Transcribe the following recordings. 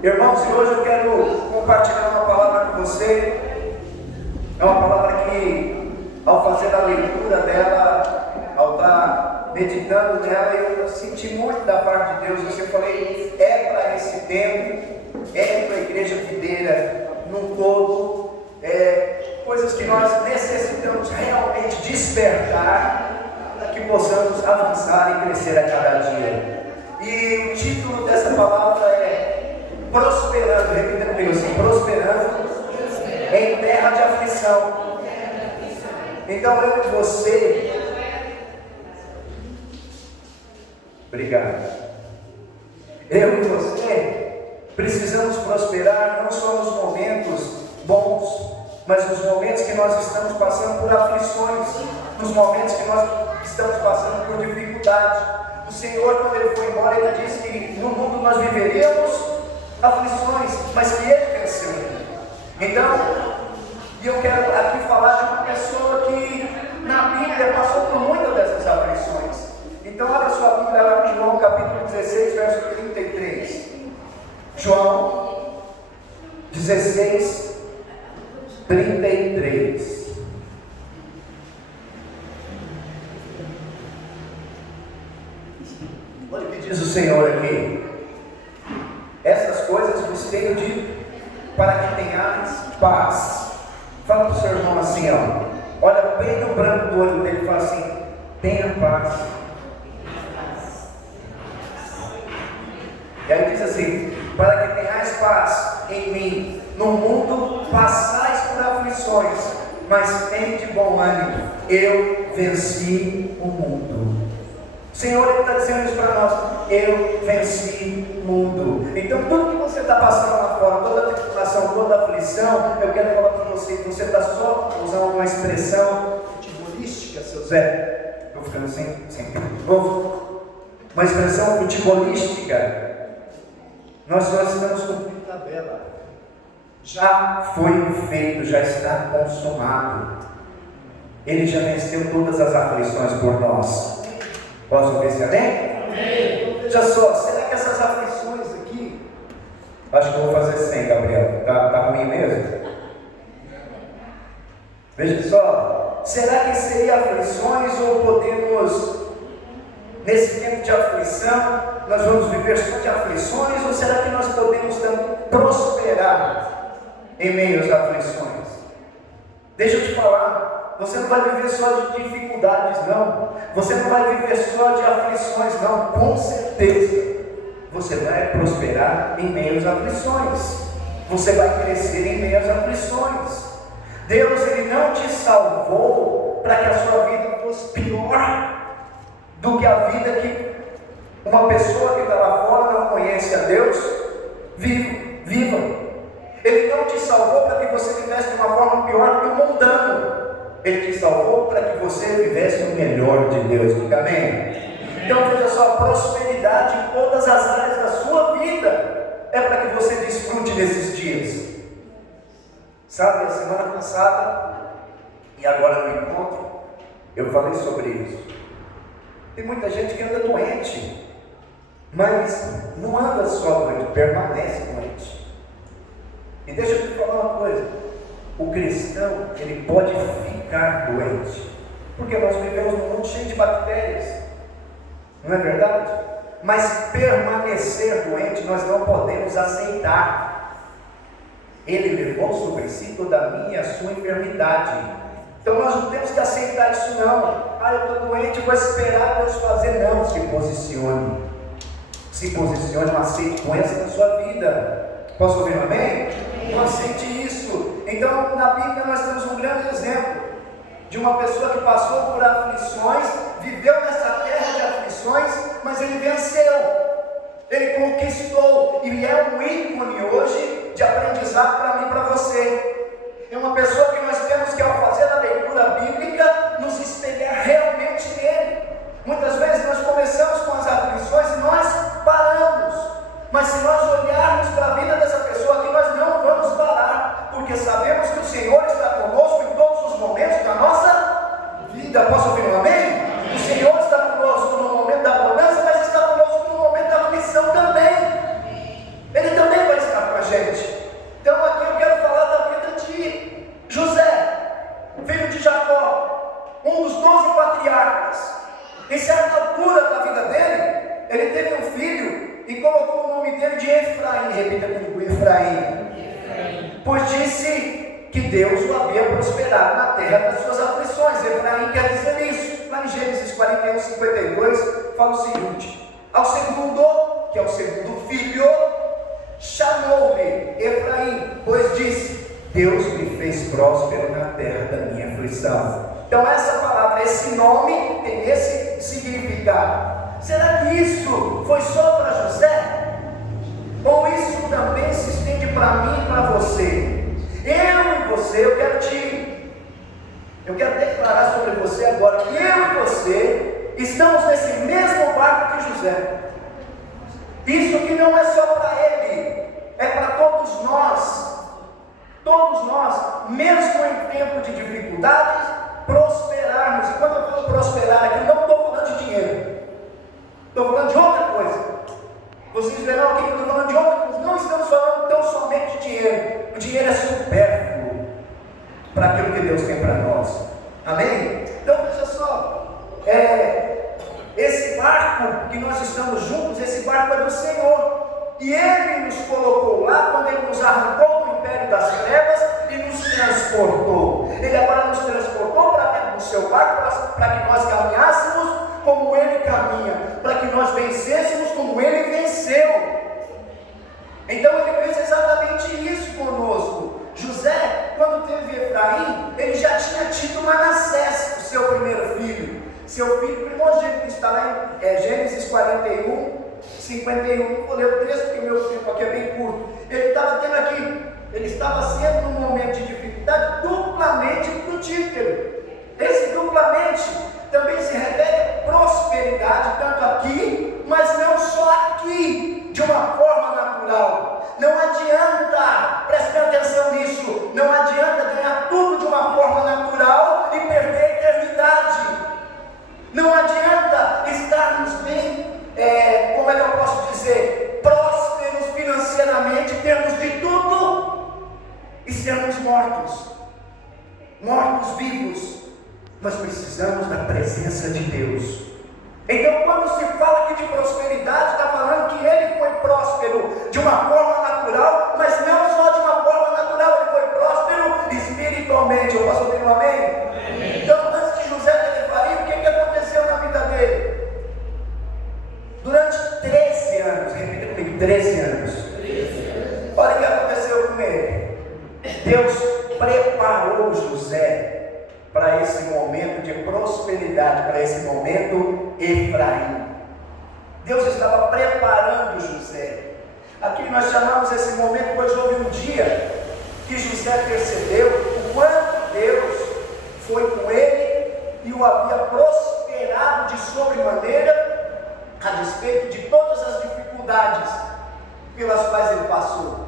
Irmãos, e hoje eu quero compartilhar uma palavra com você. É uma palavra que, ao fazer a leitura dela, ao estar meditando nela, eu senti muito da parte de Deus. Eu falei, é para esse tempo, é para a igreja videira num todo, coisas que nós necessitamos realmente despertar para que possamos avançar e crescer a cada dia. E o título dessa palavra é prosperando, repita comigo assim, prosperando em terra de aflição. Então eu e você, obrigado, eu e você precisamos prosperar não só nos momentos bons, mas nos momentos que nós estamos passando por aflições, nos momentos que nós estamos passando por dificuldade. O Senhor, quando Ele foi embora, Ele disse que no mundo nós viveríamos aflições, mas que Ele venceu. Então, eu quero aqui falar de uma pessoa que na Bíblia passou por muitas dessas aflições. Então, abra sua Bíblia lá em João capítulo 16, verso 33. João 16, 33. Olha o que diz o Senhor aqui. Essas coisas vos tenho dito para que tenhais paz. Fala para o seu irmão assim, ó. Olha bem no branco do olho dele e fala assim: tenha paz. E aí diz assim: para que tenhais paz em mim. No mundo passais por aflições, mas tende bom ânimo. Eu venci o mundo. O Senhor está dizendo isso para nós: eu venci o mundo. Então tudo que você está passando lá fora, toda a tribulação, toda a aflição, eu quero falar para você que você está só usando uma expressão futebolística, seu Zé. Estou ficando sem novo. Uma expressão futebolística. Nós só estamos cumprindo tabela. Já foi feito, já está consumado. Ele já venceu todas as aflições por nós. Posso ouvir esse amém? Amém. Veja só, será que essas aflições aqui, acho que eu vou fazer sem, Gabriel, tá ruim mesmo? Veja só, será que seria aflições ou podemos, nesse tempo de aflição, nós vamos viver só de aflições, ou será que nós podemos também prosperar em meio às aflições? Deixa eu te falar, você não vai viver só de dificuldades, não. Você não vai viver só de aflições, não. Com certeza, você vai prosperar em meio às aflições. Você vai crescer em meio às aflições. Deus, Ele não te salvou para que a sua vida fosse pior do que a vida que uma pessoa que está lá fora não conhece a Deus viva. Ele não te salvou para que você vivesse de uma forma pior do que o mundano. Ele te salvou para que você vivesse o melhor de Deus. Diga amém. Então veja só, a prosperidade em todas as áreas da sua vida é para que você desfrute desses dias. Sabe, a semana passada e agora no encontro eu falei sobre isso. Tem muita gente que anda doente, mas não anda só doente, permanece doente. E deixa eu te falar uma coisa: o cristão, ele pode ficar doente, porque nós vivemos num mundo cheio de bactérias, não é verdade? Mas permanecer doente nós não podemos aceitar. Ele levou sobre si toda a minha e a sua enfermidade. Então nós não temos que aceitar isso não. Eu estou doente, vou esperar Deus fazer. Não, se posicione. Se posicione, não aceite doença na sua vida. Posso ouvir um amém? Não aceite isso. Então na Bíblia nós temos um grande exemplo de uma pessoa que passou por aflições, viveu nessa terra de aflições, mas ele venceu. Ele conquistou, e é um ícone hoje de aprendizado para mim e para você. É uma pessoa que nós temos que, ao fazer a leitura bíblica, nos espelhar realmente nele. Muitas vezes nós começamos com as aflições e nós paramos, mas se nós olharmos para a vida dessa pessoa aqui, nós não vamos parar, porque sabemos que o Senhor está conosco em todos os momentos da nossa vida. Posso ouvir um amém? O Senhor está conosco no momento da bonança, mas está conosco no momento da aflição também. Ele também vai estar e colocou o nome dele de Efraim. Repita comigo, Efraim. Pois disse que Deus o havia prosperado na terra das suas aflições. Efraim quer dizer isso. Lá em Gênesis 41, 52, fala o seguinte: ao segundo, que é o segundo filho, chamou-lhe Efraim, pois disse: Deus me fez próspero na terra da minha aflição. Então essa palavra, esse nome tem esse significado. Será que isso foi só para José? Ou isso também se estende para mim e para você? Eu e você, eu quero declarar sobre você agora que eu e você estamos nesse mesmo barco que José. Isso que não é só para ele, é para todos nós. Todos nós, mesmo em tempo de dificuldades, prosperarmos. E quando eu falo prosperar aqui, não estou falando de dinheiro, estou falando de outra coisa. Vocês verão aqui que eu estou falando de outra coisa. Não estamos falando tão somente de dinheiro. O dinheiro é supérfluo para aquilo que Deus tem para nós. Amém? Então veja só, esse barco que nós estamos juntos, esse barco é do Senhor. E Ele nos colocou lá quando Ele nos arrancou do império das trevas e nos transportou. Ele agora nos transportou para dentro do seu barco para que nós caminhássemos como Ele caminha, para que nós vencêssemos como Ele venceu. Então Ele fez exatamente isso conosco. José, quando teve Efraim, ele já tinha tido Manassés, o seu primeiro filho. Seu filho primogênito, está lá em Gênesis 41, 51, não vou ler o texto porque o meu tempo aqui é bem curto. Ele estava sendo num momento de dificuldade duplamente frutífero. Esse duplamente também se refere a prosperidade, tanto aqui, mas não só aqui, de uma forma natural. Não adianta, preste atenção nisso, não adianta ganhar tudo de uma forma natural e perder a eternidade. Não adianta estarmos bem, como é que eu posso dizer, prósperos financeiramente, termos de tudo e sermos mortos vivos. Nós precisamos da presença de Deus. Então, quando se fala aqui de prosperidade, está falando que ele foi próspero de uma forma natural, mas não só de uma forma natural, ele foi próspero espiritualmente. Eu posso ouvir um amém? Amém. Então, antes de José ter Efraim, o que aconteceu na vida dele? Durante 13 anos, repita comigo, 13 anos. Olha o que aconteceu com ele. Deus preparou José para esse momento de prosperidade, para esse momento Efraim. Deus estava preparando José. Aqui nós chamamos esse momento, pois houve um dia que José percebeu o quanto Deus foi com ele e o havia prosperado de sobremaneira, a despeito de todas as dificuldades pelas quais ele passou.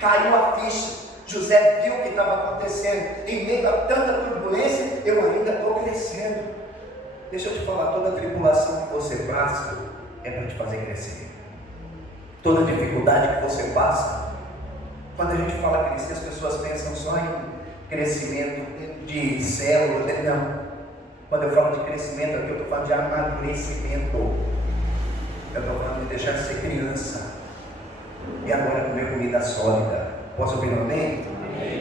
Caiu a ficha. José viu o que estava acontecendo. Em meio a tanta turbulência, eu ainda estou crescendo. Deixa eu te falar, toda tribulação que você passa é para te fazer crescer. Toda dificuldade que você passa, quando a gente fala crescer, as pessoas pensam só em crescimento de célula. Não. Quando eu falo de crescimento aqui, eu estou falando de amadurecimento. Eu estou falando de deixar de ser criança e agora comer comida sólida. Posso ouvir um amém?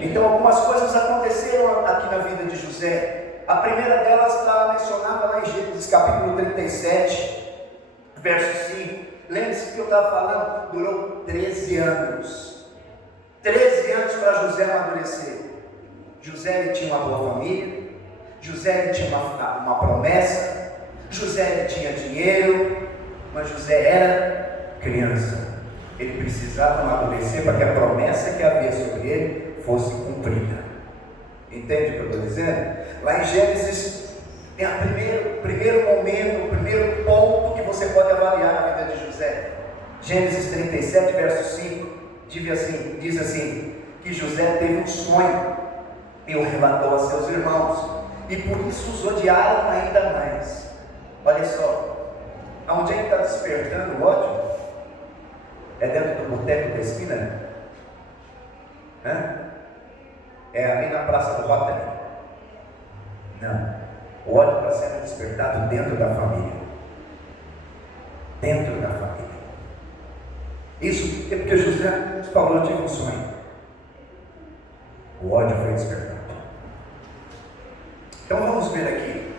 Então algumas coisas aconteceram aqui na vida de José. A primeira delas está mencionada lá em Gênesis capítulo 37, verso 5. Lembre-se que eu estava falando, durou 13 anos. 13 anos para José amadurecer. José ele tinha uma boa família, José ele tinha uma promessa, José ele tinha dinheiro, mas José era criança. Ele precisava amadurecer para que a promessa que havia sobre ele fosse cumprida. Entende o que eu estou dizendo? Lá em Gênesis tem o primeiro momento, o primeiro ponto que você pode avaliar na vida de José. Gênesis 37, verso 5, diz assim, que José teve um sonho e o relatou a seus irmãos, e por isso os odiaram ainda mais. Olha só, aonde é que está despertando o ódio? É dentro do boteco da esquina? É ali na Praça do Rotary? Não. O ódio está sendo despertado dentro da família. Dentro da família. Isso é porque José falou: eu tive um sonho. O ódio foi despertado. Então vamos ver aqui.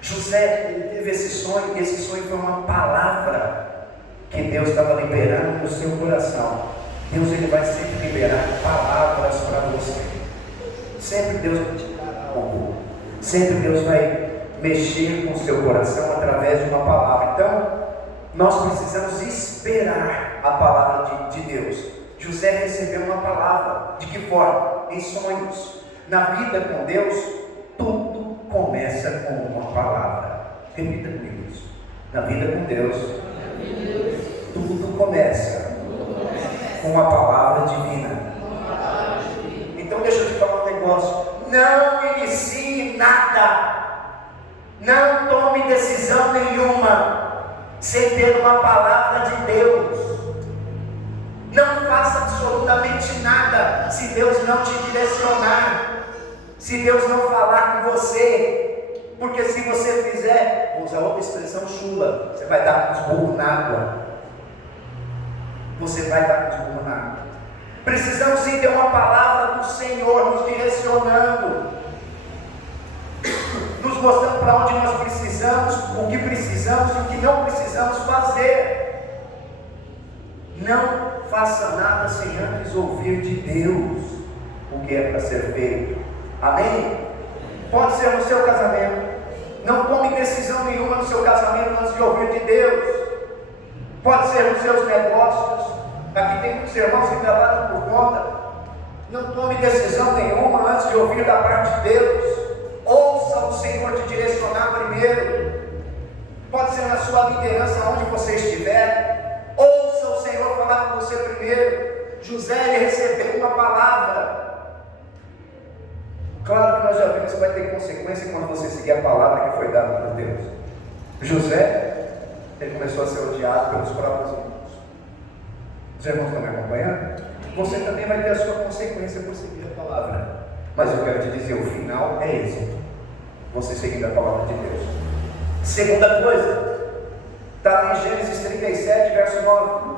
José, ele teve esse sonho, e esse sonho foi uma palavra que Deus estava liberando no seu coração. Deus, ele vai sempre liberar palavras para você. Sempre Deus vai te dar algo. Sempre Deus vai mexer com o seu coração através de uma palavra. Então, nós precisamos esperar a palavra de Deus. José recebeu uma palavra. De que forma? Em sonhos. Na vida com Deus, tudo começa com uma palavra. Repita comigo isso. Na vida com Deus, tudo começa com uma palavra divina. Então deixa eu te falar um negócio. Não inicie nada. Não tome decisão nenhuma sem ter uma palavra de Deus. Não faça absolutamente nada se Deus não te direcionar, se Deus não falar com você. Porque se você fizer, vou usar outra expressão chula, você vai dar com os burros na água. Você vai dar com os burros na água. Precisamos sim ter uma palavra do Senhor nos direcionando, nos mostrando para onde nós precisamos, o que precisamos e o que não precisamos fazer. Não faça nada sem antes ouvir de Deus o que é para ser feito. Amém? Pode ser no seu casamento. Não tome decisão nenhuma no seu casamento antes de ouvir de Deus. Pode ser nos seus negócios. Aqui tem muitos irmãos que trabalham por conta. Não tome decisão nenhuma antes de ouvir da parte de Deus. Ouça o Senhor te direcionar primeiro. Pode ser na sua liderança, onde você estiver. Ouça o Senhor falar com você primeiro. José, ele recebeu uma palavra. Claro que nós já vimos que vai ter consequência quando você seguir a palavra que foi dada por Deus. José, ele começou a ser odiado pelos próprios irmãos. Os irmãos estão me acompanhando? Você também vai ter a sua consequência por seguir a palavra. Mas eu quero te dizer, o final é êxito. Você seguindo a palavra de Deus. Segunda coisa, está lá em Gênesis 37, verso 9.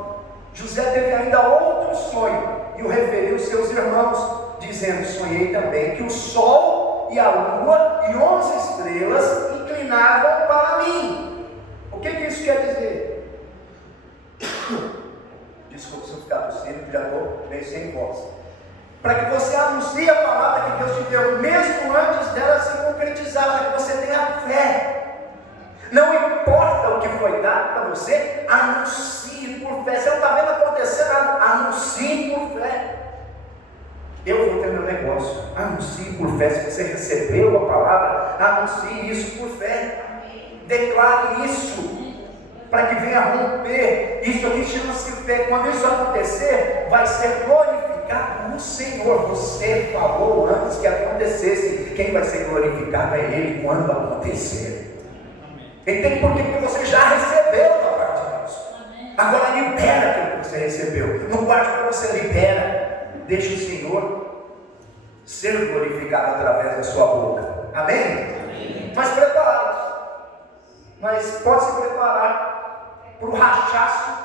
José teve ainda outro sonho e o referiu aos seus irmãos, dizendo: sonhei também que o sol e a lua e 11 estrelas inclinavam para mim. O que isso quer dizer? Desculpa se eu ficar tossindo, já estou meio sem voz. Para que você anuncie a palavra que Deus te deu, mesmo antes dela se concretizar, para que você tenha fé. Não importa o que foi dado para você, anuncie por fé. Você não está vendo acontecer nada, anuncie por fé. Eu vou ter meu negócio, anuncie por fé. Se você recebeu a palavra, anuncie isso por fé. Declare isso, para que venha romper. Isso aqui chama-se fé. Quando isso acontecer, vai ser glorificado o Senhor. Você falou antes que acontecesse. Quem vai ser glorificado é Ele quando acontecer. Entende por quê? Porque você já recebeu da parte de Deus. Agora libera aquilo que você recebeu. No quarto que você libera, deixa o Senhor ser glorificado através da sua boca. Amém? Amém. Mas prepare-se. Mas pode se preparar para o rachaço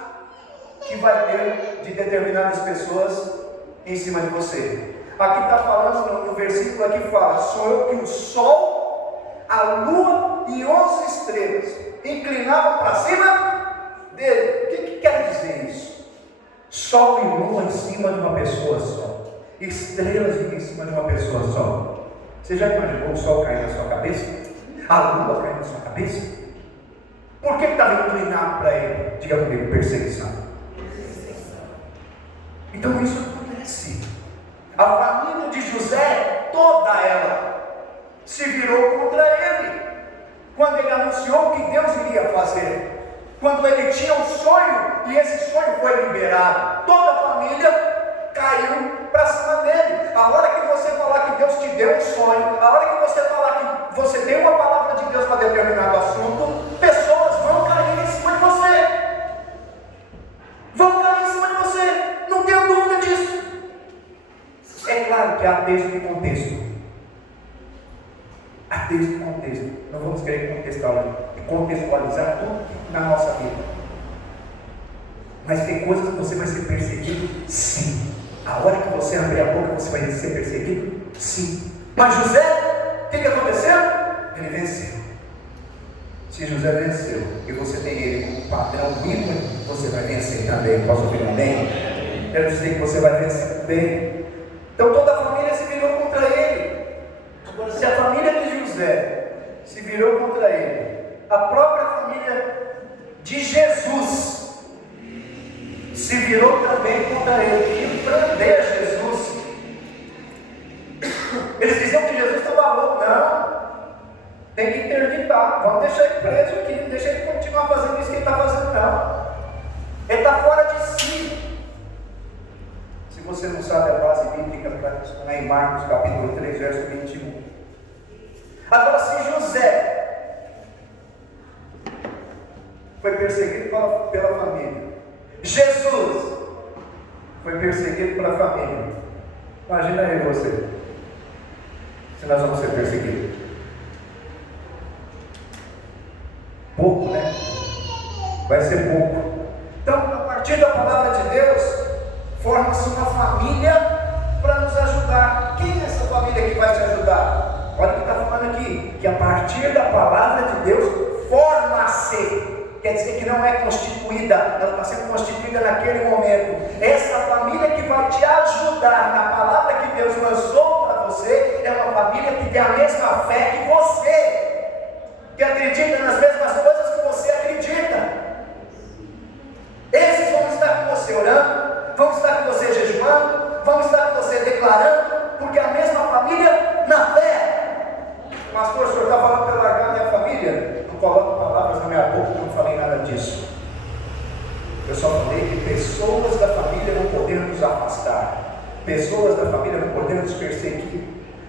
que vai ter de determinadas pessoas em cima de você. Aqui está falando, no versículo aqui fala: sonhou que o sol, a lua e 11 estrelas inclinavam para cima dele. O que quer dizer isso? Sol e lua em cima de uma pessoa só, estrelas em cima de uma pessoa só. Você já imaginou o sol cair na sua cabeça? A lua cair na sua cabeça? Por que estava inclinado para ele? Diga comigo: perseguição. Então isso acontece. A família de José, toda ela, se virou contra ele, quando ele anunciou o que Deus iria fazer, quando ele tinha um sonho, e esse sonho foi liberado, toda a família caiu para cima dele. A hora que você falar que Deus te deu um sonho, a hora que você falar que você tem uma palavra de Deus para determinado assunto, pessoas vão cair em cima de você, vão cair em cima de você, não tenha dúvida disso. É claro que há texto e contexto. Há texto e contexto. Não vamos querer contextualizar tudo na nossa vida. Mas tem coisas que você vai ser perseguido, sim. A hora que você abrir a boca, você vai ser perseguido, sim. Mas José, o que aconteceu? Ele venceu. Se José venceu e você tem ele como padrão mínimo, você vai vencer também. Posso ouvir amém? Quero dizer que você vai vencer também. Então toda a família se virou contra ele. Agora, se a família de José se virou contra ele, a própria família de Jesus se virou também contra ele e prender Jesus. Eles diziam que Jesus estava louco. Não, tem que interditar, vamos deixar ele preso aqui, não deixa ele continuar fazendo isso que ele está fazendo, não. Ele está fora de si. Se você não sabe a base bíblica, para estudar em Marcos capítulo 3, verso 21. Agora, se José foi perseguido pela família, Jesus foi perseguido pela família, imagina aí você, se nós vamos ser perseguidos. Pouco, né? Vai ser pouco. Então, a partir da palavra de Deus, forma-se uma família para nos ajudar. Quem é essa família que vai te ajudar? Olha o que está falando aqui, que a partir da palavra de Deus, forma-se. Quer dizer que não é constituída, ela está sendo constituída naquele momento. Essa família que vai te ajudar na palavra que Deus lançou para você, é uma família que tem a mesma fé que você, que acredita nas mesmas coisas que você acredita. Esses vão estar com você orando, vão estar com você jejuando, vão estar com você declarando, porque é a mesma família na fé. Pastor, o senhor está falando para eu largar minha família? Não coloque palavras na minha boca, eu não falei nada disso. Eu só falei que pessoas da família não podemos nos afastar, pessoas da família não podemos nos perseguir,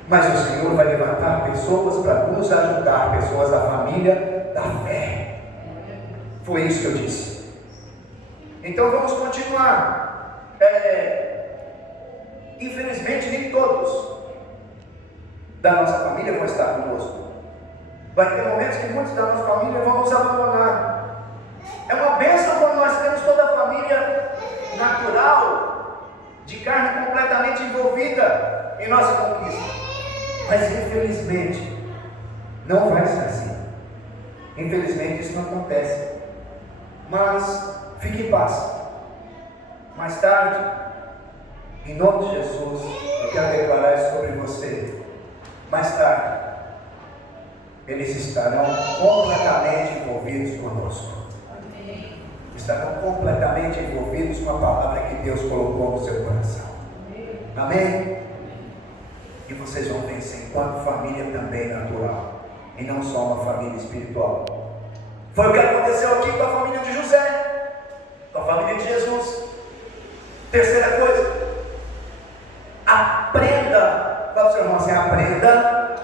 mas o Senhor vai levantar pessoas para nos ajudar, pessoas da família da fé. Foi isso que eu disse. Então vamos continuar. Infelizmente nem todos da nossa família vão estar conosco. Vai ter momentos que muitos da nossa família vão nos abandonar. É uma bênção quando nós temos toda a família natural, de carne completamente envolvida em nossa conquista. Mas infelizmente não vai ser assim. Infelizmente isso não acontece. Mas fique em paz. Mais tarde, em nome de Jesus, eu quero declarar isso sobre você. Mais tarde, eles estarão completamente envolvidos conosco. Estarão completamente envolvidos com a palavra que Deus colocou no seu coração. Amém? E vocês vão vencer enquanto família também natural, e não só uma família espiritual. Foi o que aconteceu aqui com a família de José, com a família de Jesus. Terceira coisa, aprenda. Fala para o seu irmão assim: aprenda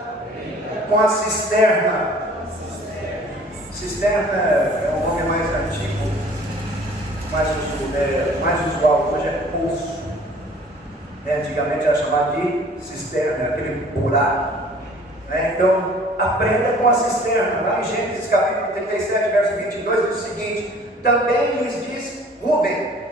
com a cisterna. Cisterna é um nome mais antigo, mais usual, hoje é poço. Antigamente era chamado de cisterna, aquele buraco. Então, aprenda com a cisterna. Lá em Gênesis capítulo 37, verso 22, diz o seguinte: também lhes diz Rúben: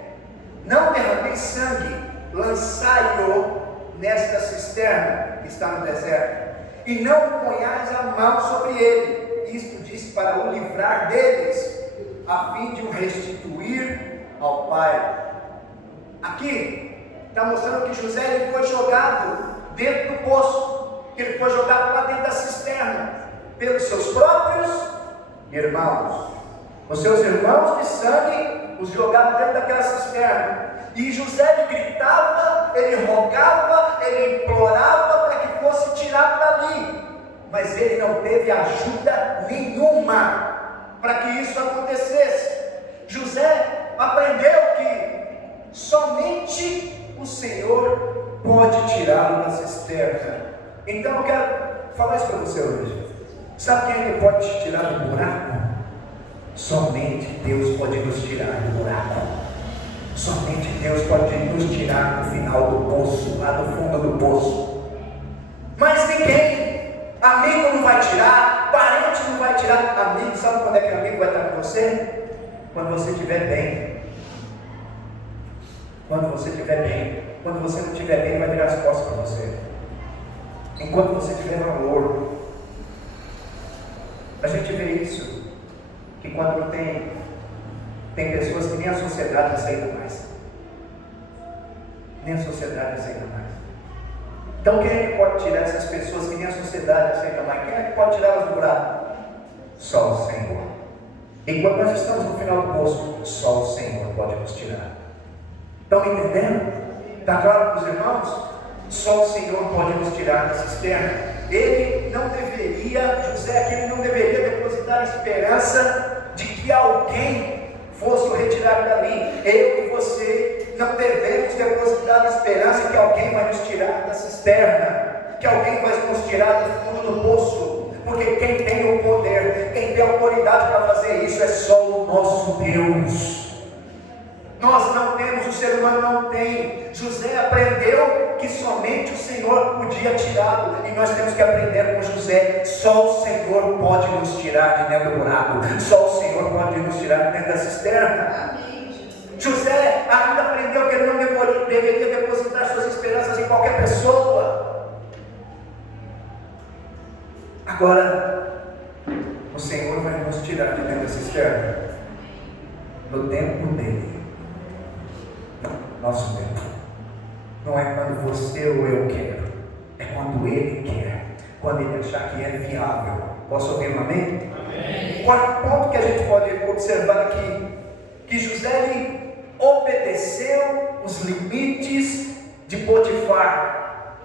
não derrameis sangue, lançai-o nesta cisterna que está no deserto, e não ponhais a mão sobre ele. Isto diz para o livrar deles, a fim de o restituir ao pai. Aqui está mostrando que José ele foi jogado dentro do poço, que ele foi jogado lá dentro da cisterna, pelos seus próprios irmãos. Os seus irmãos de sangue os jogaram dentro daquela cisterna. E José ele gritava, ele rogava, ele implorava para que fosse tirado dali. Mas ele não teve ajuda nenhuma para que isso acontecesse. José aprendeu que somente o Senhor pode tirá-lo da cisterna. Então eu quero falar isso para você hoje. Sabe quem é que pode te tirar do buraco? Somente Deus pode nos tirar do buraco. Somente Deus pode nos tirar no final do poço, lá no fundo do poço. Mas ninguém, amigo não vai tirar, parente não vai tirar. Amigo, sabe quando é que amigo vai estar com você? Quando você estiver bem. quando você estiver bem. Quando você não estiver bem, vai virar as costas para você. Enquanto você tiver valor. A gente vê isso, que quando tem pessoas que nem a sociedade aceita mais. Nem a sociedade aceita mais. Então quem é que pode tirar essas pessoas que nem a sociedade aceita mais? Quem é que pode tirá-las do buraco? Só o Senhor. E quando nós estamos no final do poço, só o Senhor pode nos tirar. Estão me entendendo? Está claro para os irmãos? Só o Senhor pode nos tirar da cisterna. Ele não deveria, José aqui, ele não deveria depositar esperança de que alguém fosse o retirar dali. Eu e você não devemos depositar esperança que alguém vai nos tirar da cisterna, que alguém vai nos tirar do fundo do poço, porque quem tem o poder, quem tem a autoridade para fazer isso é só o nosso Deus. Nós não temos, o ser humano não tem. José aprendeu que somente o Senhor podia tirá-lo, e nós temos que aprender com José. Só o Senhor pode nos tirar de dentro do buraco, só o Senhor pode nos tirar de dentro da cisterna. Amém. José ainda aprendeu que ele não deveria depositar suas esperanças em qualquer pessoa. Agora, o Senhor vai nos tirar de dentro da cisterna no tempo dele. Nosso tempo. Não é quando você ou eu quero, é quando Ele quer, quando Ele achar que é viável. Posso ouvir um amém? Amém. Quarto ponto que a gente pode observar aqui, que José ele obedeceu os limites de Potifar.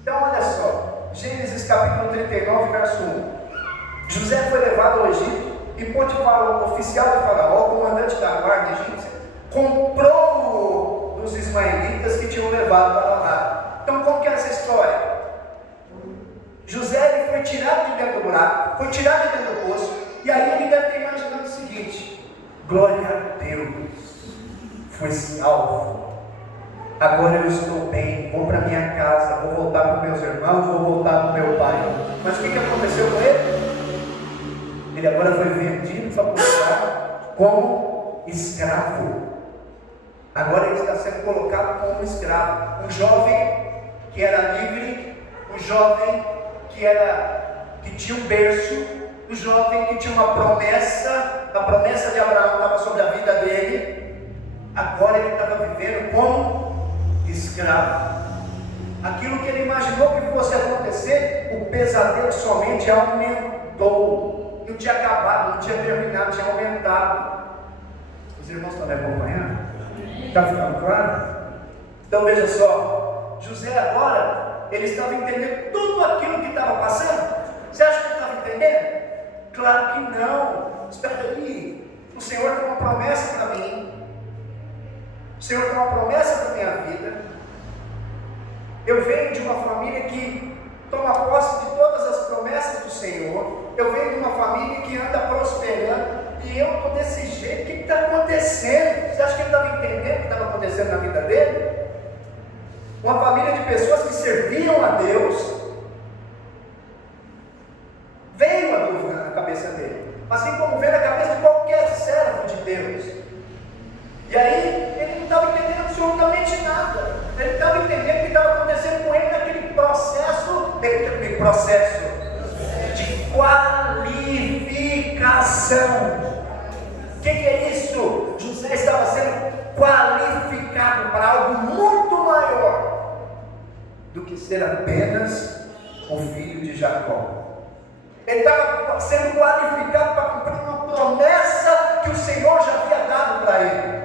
Então olha só, Gênesis capítulo 39, verso 1. José foi levado ao Egito e Potifar, o oficial de Faraó, comandante da guarda egípcia, comprou-o dos ismaelitas que tinham levado para lá. Então, como que é essa história? José ele foi tirado de dentro do buraco, foi tirado de dentro do poço, e aí ele deve ter imaginado o seguinte: glória a Deus, fui salvo, agora eu estou bem, vou para minha casa, vou voltar para os meus irmãos, vou voltar para o meu pai. Mas o que aconteceu com ele? Ele agora foi vendido para Potifar como escravo. Agora ele está sendo colocado como escravo. Um jovem que era livre, um jovem que tinha um berço, um jovem que tinha uma promessa, a promessa de Abraão estava sobre a vida dele. Agora ele estava vivendo como escravo. Aquilo que ele imaginou que fosse acontecer, o pesadelo somente aumentou. Não tinha acabado, não tinha terminado, tinha aumentado. Os irmãos estão me acompanhando? Está ficando claro? Então veja só, José agora, ele estava entendendo tudo aquilo que estava passando. Você acha que ele estava entendendo? Claro que não. Espera aí, o Senhor tem uma promessa para mim, o Senhor tem uma promessa para a minha vida. Eu venho de uma família que toma posse de todas as promessas do Senhor. Eu venho de uma família que anda prosperando, e eu estou desse jeito. O que está acontecendo? Você acha que ele estava entendendo o que estava acontecendo na vida dele? Uma família de pessoas que serviam a Deus. Veio a dúvida na cabeça dele, assim como veio na cabeça de qualquer servo de Deus. E aí ele não estava entendendo absolutamente nada. Ele estava entendendo o que estava acontecendo com ele naquele processo de qualificação. O que é isso? José estava sendo qualificado para algo muito maior do que ser apenas o filho de Jacó. Ele estava sendo qualificado para cumprir uma promessa que o Senhor já havia dado para ele.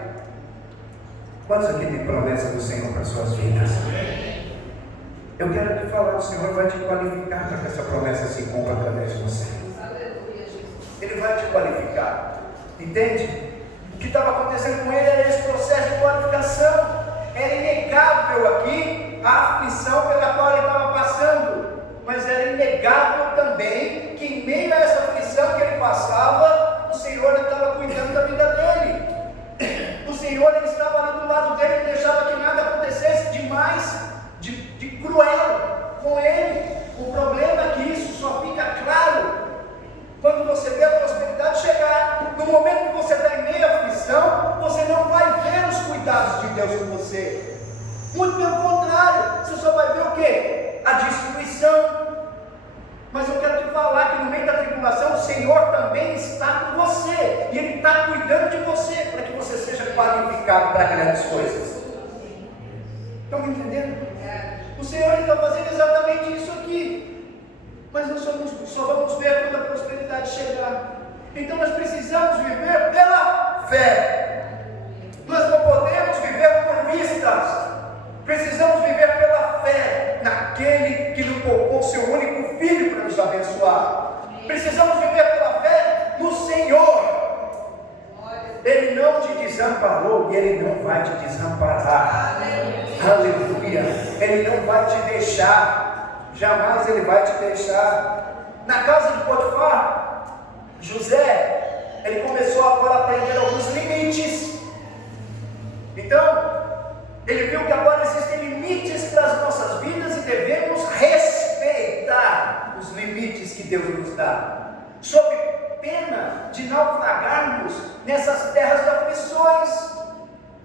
Quantos aqui tem promessa do Senhor para suas vidas? Eu quero te falar, o Senhor vai te qualificar para que essa promessa se cumpra através de você. Ele vai te qualificar. Entende? O que estava acontecendo com ele era esse processo de qualificação. Era inegável aqui a aflição pela qual ele estava passando, mas era inegável também que em meio a essa aflição que ele passava, o Senhor estava cuidando da vida dele. O Senhor ele estava ali do lado dele, não deixava que nada acontecesse de mais de cruel com ele. O problema é que isso só fica claro quando você vê a prosperidade chegar. No momento que você está em meio à aflição, você não vai ver os cuidados de Deus. Deus com você. Muito pelo contrário, você só vai ver o quê? A destruição. Mas eu quero te falar que no meio da tribulação o Senhor também está com você, e Ele está cuidando de você, para que você seja qualificado para grandes coisas. Estão me entendendo? O Senhor está fazendo exatamente isso aqui, mas nós só vamos ver quando a prosperidade chegar. Então nós precisamos viver pela fé. Nós não podemos viver por vistas. Precisamos viver pela fé naquele que nos poupou seu único filho para nos abençoar. Precisamos viver pela fé no Senhor. Ele não te desamparou e Ele não vai te desamparar. Aleluia. Ele não vai te deixar. Jamais Ele vai te deixar. Na casa de Potifar, José, ele começou agora a aprender alguns limites. Então, ele viu que agora existem limites para as nossas vidas e devemos respeitar os limites que Deus nos dá, sob pena de naufragarmos nessas terras de aflições,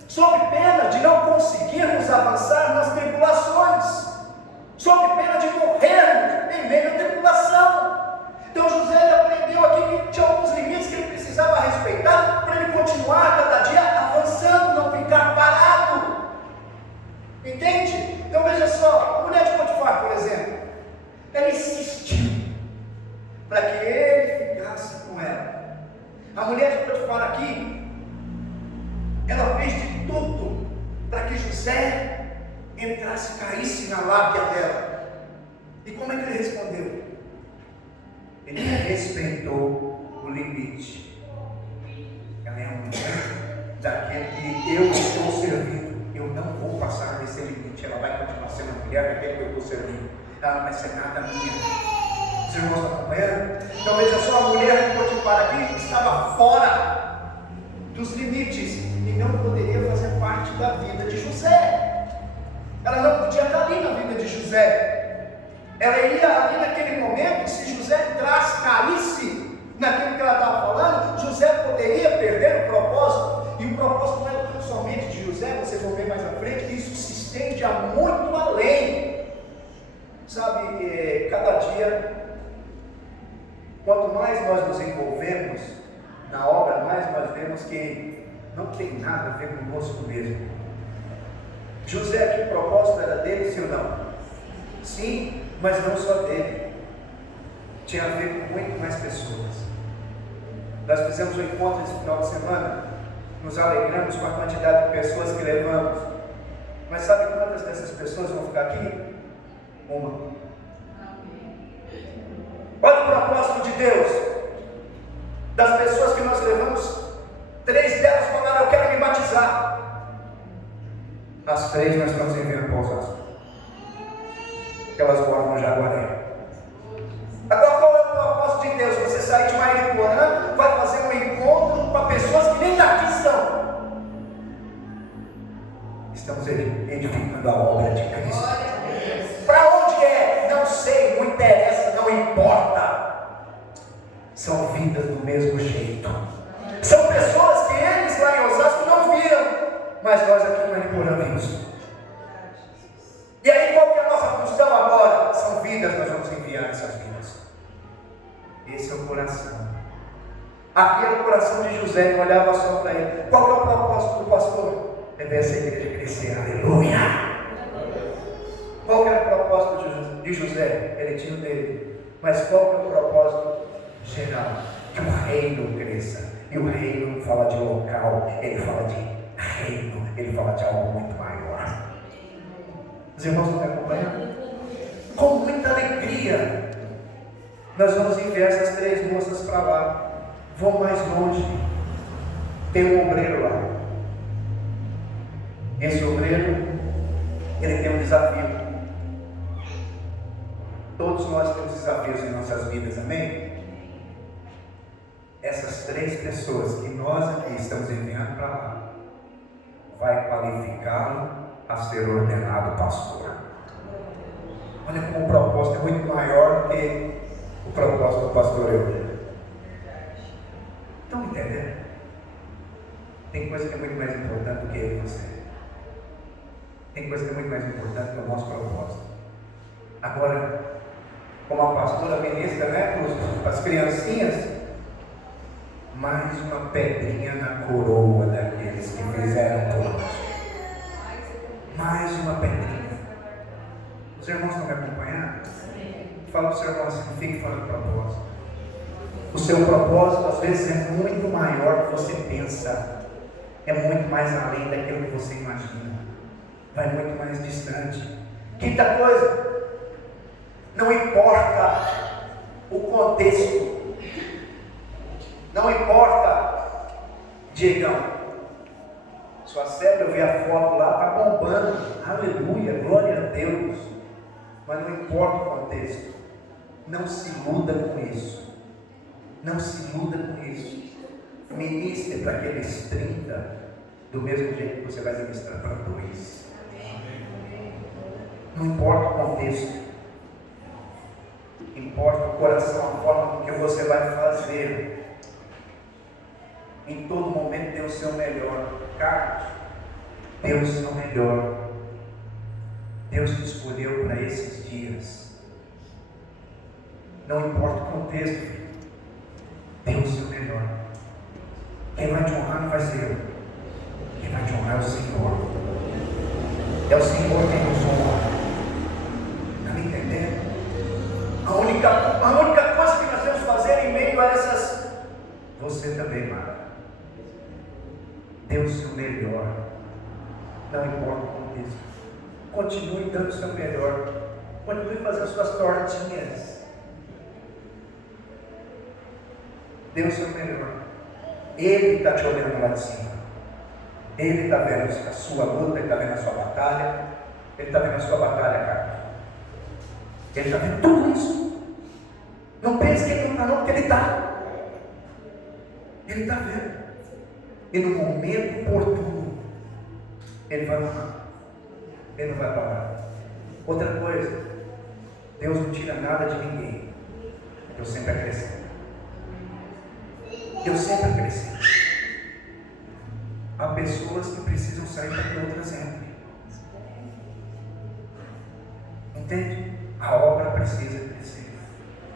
sob pena de não conseguirmos avançar nas tribulações, sob pena de morrermos em meio à tribulação. Então José ele aprendeu aqui que tinha alguns limites que ele precisava respeitar para ele continuar cada dia avançando, não ficar parado. Entende? Então veja só, a mulher de Potifar, por exemplo, ela insistiu para que ele ficasse com ela. A mulher de Potifar aqui, ela fez de tudo para que José entrasse, caísse na lábia dela. E como é que ele respondeu? Ele respeitou o limite. Ela é uma mulher daquele que eu estou servindo. Eu não vou passar desse limite. Ela vai continuar sendo a mulher daquele que eu estou servindo. Ela não vai ser nada minha. Os irmãos estão acompanhando? Então veja só, a mulher de Potifar aqui estava fora dos limites e não poderia fazer parte da vida de José. Ela não podia estar ali na vida de José. Ela iria ali naquele momento, se José entrasse, caísse naquilo que ela estava falando, José poderia perder o propósito. E o propósito não era tão somente de José, vocês vão ver mais à frente, isso se estende a muito além. Sabe, cada dia, quanto mais nós nos envolvemos na obra, mais nós vemos que não tem nada a ver conosco mesmo. José aqui, o propósito era dele, sim ou não? Sim, mas não só dele. Tinha a ver com muito mais pessoas. Nós fizemos um encontro esse final de semana. Nos alegramos com a quantidade de pessoas que levamos. Mas sabe quantas dessas pessoas vão ficar aqui? Uma. Olha o propósito de Deus. Das pessoas que nós levamos, 3 delas falaram: eu quero me batizar. As 3 nós estamos enviando para Osasco, que elas moram no Jaguaré. Agora, qual é o propósito de Deus? Você sair de Mariporã, vai fazer um encontro com pessoas que nem daqui estão. Estamos edificando a obra de Cristo. Para onde é? Não sei, não interessa, não importa. São vidas do mesmo jeito. São pessoas que eles lá em Osasco não viram, mas nós aqui em Mariporã vimos. E aí, qual que é a nossa função agora? São vidas, nós vamos enviar essas vidas. Esse é o coração. Aqui era o coração de José, não olhava só para ele. Qual que é o propósito do pastor? É ver essa igreja crescer, aleluia. Qual que era o propósito de José? Ele tinha o dele. Mas qual que é o propósito geral? Que o reino cresça. E o reino não fala de local, ele fala de reino, ele fala de algo muito maior. Os irmãos estão me acompanhando? Com muita alegria, nós vamos enviar essas 3 moças para lá. Vão mais longe. Tem um obreiro lá. Esse obreiro, ele tem um desafio. Todos nós temos desafios em nossas vidas, amém? Essas 3 pessoas que nós aqui estamos enviando para lá, vai qualificá-lo a ser ordenado pastor. Olha como o propósito é muito maior que o propósito do pastor eu. Estão entendendo? Tem coisa que é muito mais importante do que eu e você. Tem coisa que é muito mais importante que o nosso propósito. Agora, como a pastora ministra, né, para as criancinhas, mais uma pedrinha na coroa daqueles que fizeram tudo. Mais uma pedrinha. Os irmãos estão me acompanhando? Fala para o seu irmão assim, não fique fora do propósito. O seu propósito às vezes é muito maior do que você pensa. É muito mais além daquilo que você imagina. Vai muito mais distante. Quinta coisa, não importa o contexto. Não importa, Diegão, sua célula, eu vi a foto lá, está bombando, aleluia, glória a Deus, mas não importa o contexto, não se iluda com isso, não se iluda com isso, ministre para aqueles 30, do mesmo jeito que você vai ministrar para 2, não importa o contexto, importa o coração, a forma que você vai fazer. Em todo momento dê o seu melhor. Carlos, dê o seu melhor. Deus te escolheu para esses dias. Não importa o contexto, dê o seu melhor. Quem vai te honrar não vai ser eu. Quem vai te honrar é o Senhor. É o Senhor quem nos honra. Está me entendendo? A única coisa que nós temos que fazer em meio a essas... Você também, Mara. Dê o seu melhor. Não importa o contexto. Continue dando o seu melhor. Continue fazendo suas tortinhas. Dê o seu melhor. Ele está te olhando lá de cima. Ele está vendo a sua luta, Ele está vendo a sua batalha. Ele está vendo a sua batalha, Carlos. Ele está vendo tudo isso. Não pense que Ele não está não, porque Ele está. Ele está vendo. E no momento oportuno, Ele vai honrar. Ele não vai parar. Outra coisa, Deus não tira nada de ninguém. Deus sempre acrescenta. Deus sempre acrescenta. Há pessoas que precisam sair para que outras entrem. Entende? A obra precisa crescer.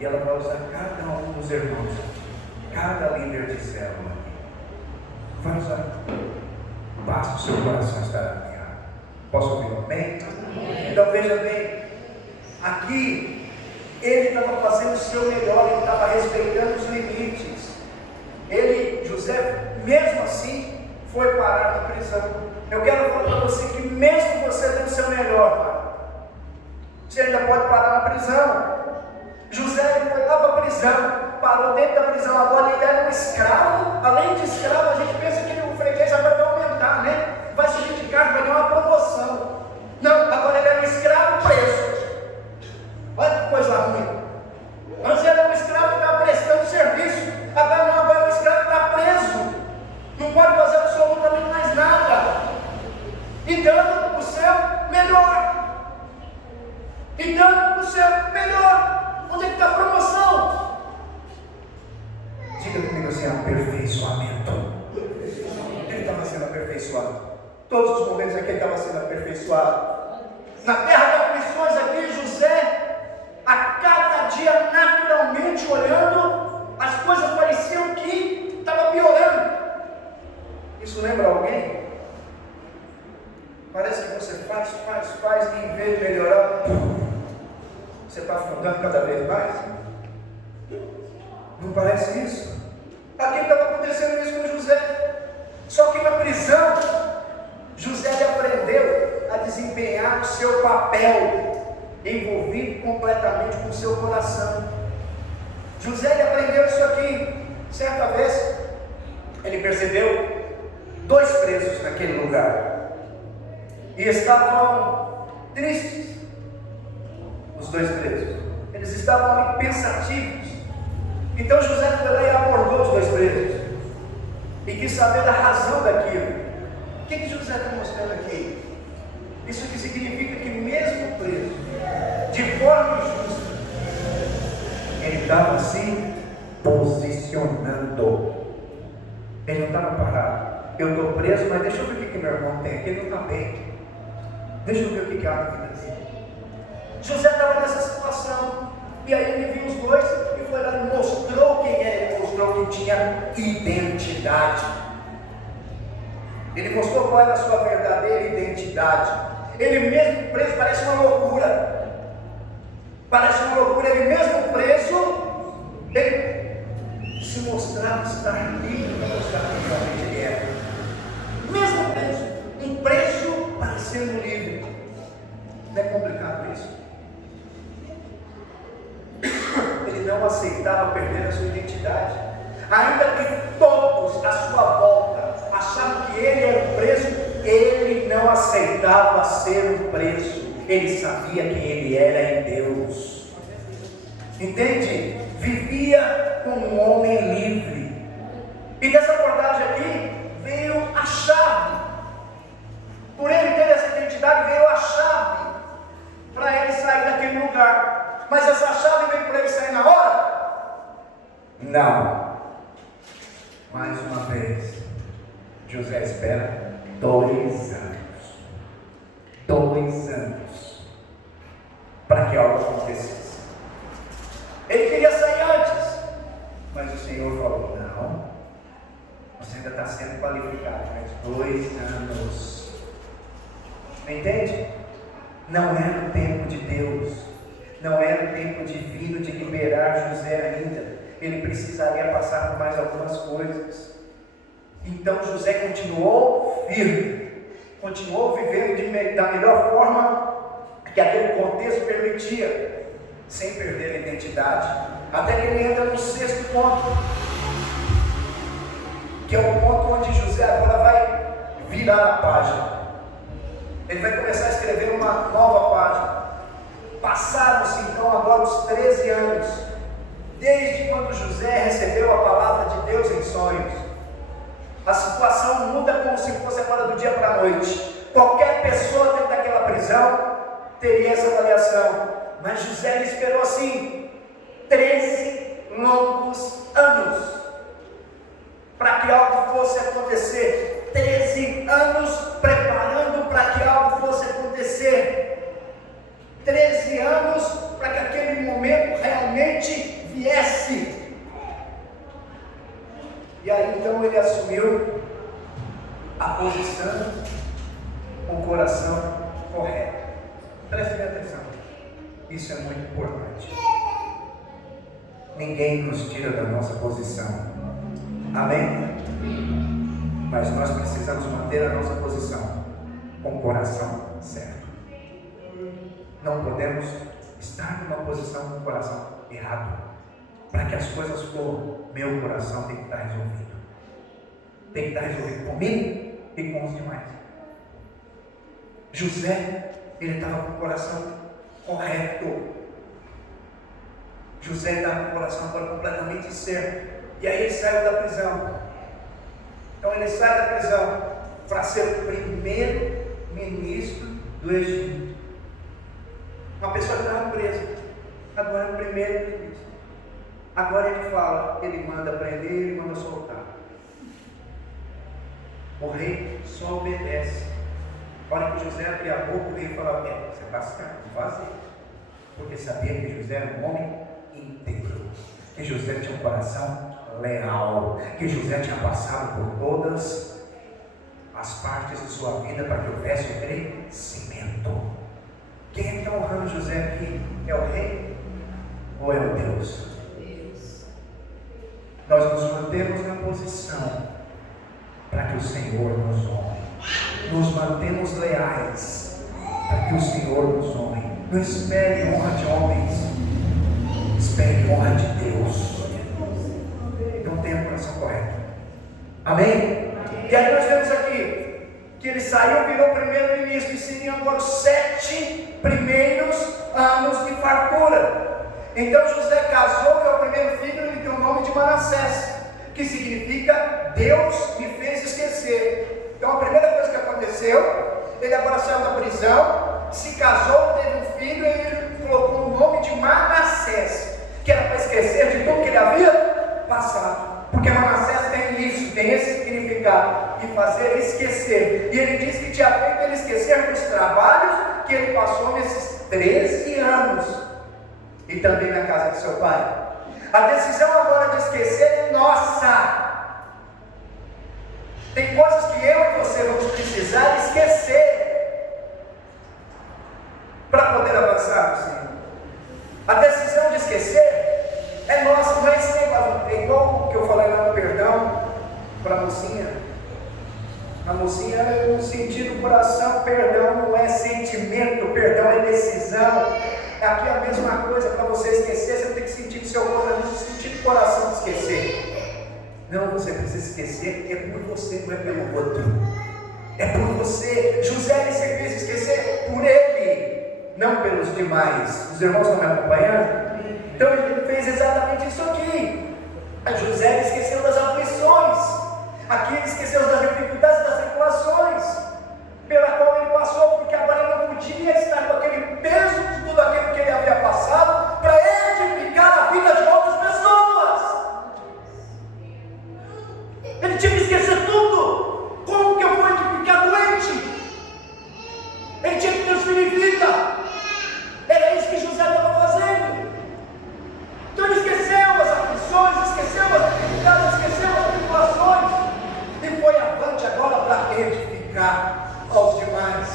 E ela vai usar cada um dos irmãos, cada líder de célula. Vai usar. Basta o seu coração estar alinhado. Posso ouvir um amém? Então veja bem, aqui ele estava fazendo o seu melhor, ele estava respeitando os limites. Ele, José, mesmo assim, foi parar na prisão. Eu quero falar para você que mesmo você dando o seu melhor, pai, você ainda pode parar na prisão. José ele foi lá para a prisão, parou dentro da prisão, agora ele era um escravo. Além de escravo, a gente pensa que o freguês agora vai aumentar, né? Vai subir de cargo, vai dar uma promoção. Não, agora ele era um escravo preso. Olha que coisa ruim. Antes ele era um escravo que estava prestando serviço. Agora não, agora o escravo está preso. Não pode fazer absolutamente mais nada. E dando o seu melhor. E dando o seu melhor. Onde é que está a promoção? Diga comigo assim, aperfeiçoamento. Ele estava sendo aperfeiçoado. Todos os momentos aqui ele estava sendo aperfeiçoado. Na terra de aflições aqui, José, a cada dia naturalmente olhando, as coisas pareciam que estavam piorando. Isso lembra alguém? Parece que você faz e em vez de melhorar, você está afundando cada vez mais. Não parece isso? Aqui estava acontecendo isso com José. Só que na prisão, José aprendeu a desempenhar o seu papel, envolvido completamente com o seu coração. José aprendeu isso aqui. Certa vez, ele percebeu 2 presos naquele lugar. E estavam tristes. Os 2 presos. Eles estavam ali pensativos. Então José foi lá e abordou os 2 presos. E quis saber da razão daquilo. O que José está mostrando aqui? Isso que significa que mesmo preso, de forma injusta, ele estava se posicionando. Ele não estava parado. Eu estou preso, mas deixa eu ver o que meu irmão tem aqui. Ele não está bem. Deixa eu ver o que há na vida dele. José estava nessa situação, e aí ele viu os dois, e foi lá e mostrou quem era, ele mostrou que tinha identidade. Ele mostrou qual era a sua verdadeira identidade. Ele mesmo preso, parece uma loucura. Parece uma loucura, ele mesmo preso, ele se mostrava estar livre para mostrar quem realmente ele era. Mesmo preso, um preso parecendo livre. Não é complicado isso? Ele não aceitava perder a sua identidade. Ainda que todos à sua volta achavam que ele era um preso, ele não aceitava ser um preso. Ele sabia quem ele era em Deus. Entende? Vivia como um homem livre. E dessa abordagem aqui veio a chave. Por ele ter essa identidade, veio a chave para ele sair daquele lugar. Mas essa chave veio para ele sair na hora? Não. Mais uma vez, José espera 2 anos. 2 anos para que algo acontecesse. Ele queria sair antes, mas o Senhor falou: não, você ainda está sendo qualificado, mas 2 anos. Entende? Não era o tempo de Deus, não era o tempo divino de liberar José ainda. Ele precisaria passar por mais algumas coisas. Então José continuou firme, continuou vivendo da melhor forma que aquele contexto permitia, sem perder a identidade, até que ele entra no 6º ponto, que é o ponto onde José agora vai virar a página. Ele vai começar a escrever uma nova página. Passaram-se então agora os 13 anos, desde quando José recebeu a palavra de Deus em sonhos. A situação muda como se fosse agora do dia para a noite. Qualquer pessoa dentro daquela prisão teria essa avaliação, mas José ele esperou assim 13 longos anos para que algo fosse acontecer. 13 anos preparando para que algo fosse acontecer. 13 anos para que aquele momento realmente viesse. E aí então ele assumiu a posição, o coração correto. Preste atenção, isso é muito importante. Ninguém nos tira da nossa posição, amém? Mas nós precisamos manter a nossa posição com o coração certo. Não podemos estar numa posição com o coração errado. Para que as coisas fluam, meu coração tem que estar resolvido. Tem que estar resolvido comigo e com os demais. José, ele estava com o coração correto. José estava com o coração agora completamente certo. E aí ele saiu da prisão. Então ele sai da prisão para ser o primeiro ministro do Egito. Uma pessoa que estava presa, agora é o primeiro ministro. Agora ele fala, ele manda prender, ele manda soltar. O rei só obedece. A hora que José abria a boca, o rei falava: você está certo, fazer. Porque sabia que José era um homem íntegro, que José tinha um coração leal, que José tinha passado por todas as partes de sua vida para que houvesse o crescimento. Quem está honrando José aqui? É o rei ou é o Deus? Nós nos mantemos na posição para que o Senhor nos honre. Nos mantemos leais para que o Senhor nos honre. Não espere honra de homens, espere honra de Deus. Não tenha o coração correto. Amém? E aí nós vemos aqui que ele saiu, virou primeiro-ministro, e seriam agora os 7 primeiros anos de fartura. Então José casou, que é o primeiro filho, ele tem o nome de Manassés, que significa Deus me fez esquecer. Então a primeira coisa que aconteceu, ele agora saiu da prisão, se casou, teve um filho, e ele colocou o nome de Manassés, que era para esquecer de tudo que ele havia passado. Porque Manassés tem isso, tem esse significado, que fazer esquecer. E ele disse que tinha feito ele esquecer dos trabalhos que ele passou nesses 13 anos. E também na casa do seu pai. A decisão agora de esquecer é nossa. Tem coisas que eu e você vamos precisar esquecer para poder avançar no Senhor. A decisão de esquecer é nossa, não é esse negócio. É igual que eu falei lá no perdão para a mocinha. A mocinha era no sentido coração, perdão não é sentimento, perdão é decisão. Aqui é a mesma coisa, para você esquecer, você tem que sentir o seu coração, sentir o coração de esquecer. Não, você precisa esquecer, é por você, não é pelo outro. É por você. José ele se fez esquecer por ele, não pelos demais. Os irmãos estão me acompanhando? Então ele fez exatamente isso aqui. José ele esqueceu das aflições. Aqui ele esqueceu das dificuldades, das tribulações pela qual ele passou, porque agora ele não podia estar com aquele peso de tudo aquilo que ele havia passado para edificar a vida de outras pessoas. Ele tinha que esquecer tudo. Como que eu vou edificar doente? Ele tinha que transferir vida. Era isso que José estava fazendo. Então ele esqueceu as aflições, esqueceu as dificuldades, esqueceu as tribulações e foi avante agora para edificar aos demais.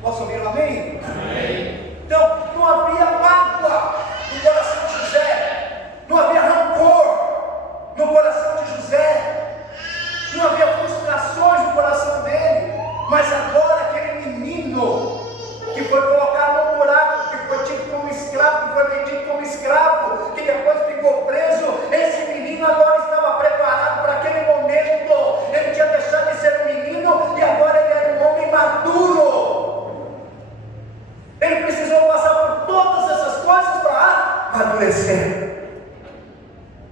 Posso ouvir um amém? Amém. Então não havia mágoa no coração de José, não havia rancor no coração de José, não havia frustrações no coração dele, mas agora aquele menino que foi colocado no buraco, que foi tido como escravo, que foi vendido como escravo, que depois ficou preso, esse menino agora estava preparado para aquele momento. Ele tinha deixado de ser um menino e agora ele era um homem maduro. Ele precisou passar por todas essas coisas para amadurecer.